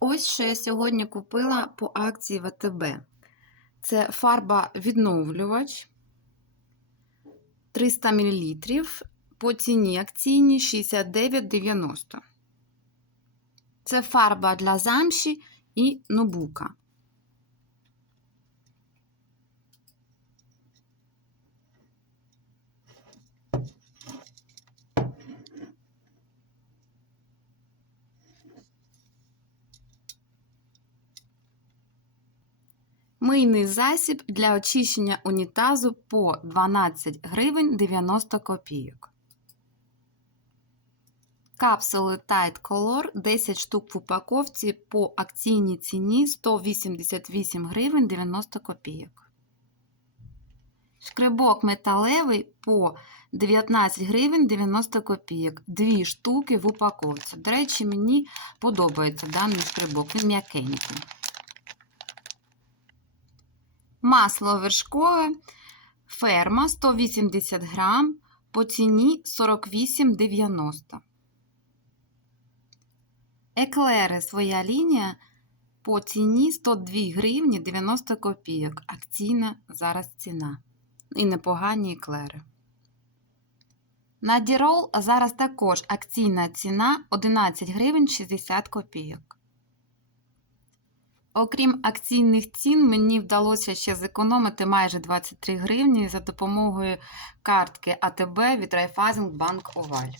Ось що я сьогодні купила по акції ВТБ. Це фарба відновлювач 300 мл по ціні акційній 69,90. Це фарба для замші і нобука. Мийний засіб для очищення унітазу по 12 гривень 90 копійок. Капсули Tide Color 10 штук в упаковці по акційній ціні 188 гривень 90 копійок. Шкребок металевий по 19 гривень 90 копійок. Дві штуки в упаковці. До речі, мені подобається даний шкребок, він м'якенький. Масло вершкове ферма 180 грам по ціні 48,90. Еклери своя лінія по ціні 102 гривні 90 копійок. Акційна зараз ціна. І непогані еклери. На Дірол зараз також акційна ціна 11 гривень 60 копійок. Окрім акційних цін, мені вдалося ще зекономити майже 23 гривні за допомогою картки АТБ від Райфайзенбанк Оваль.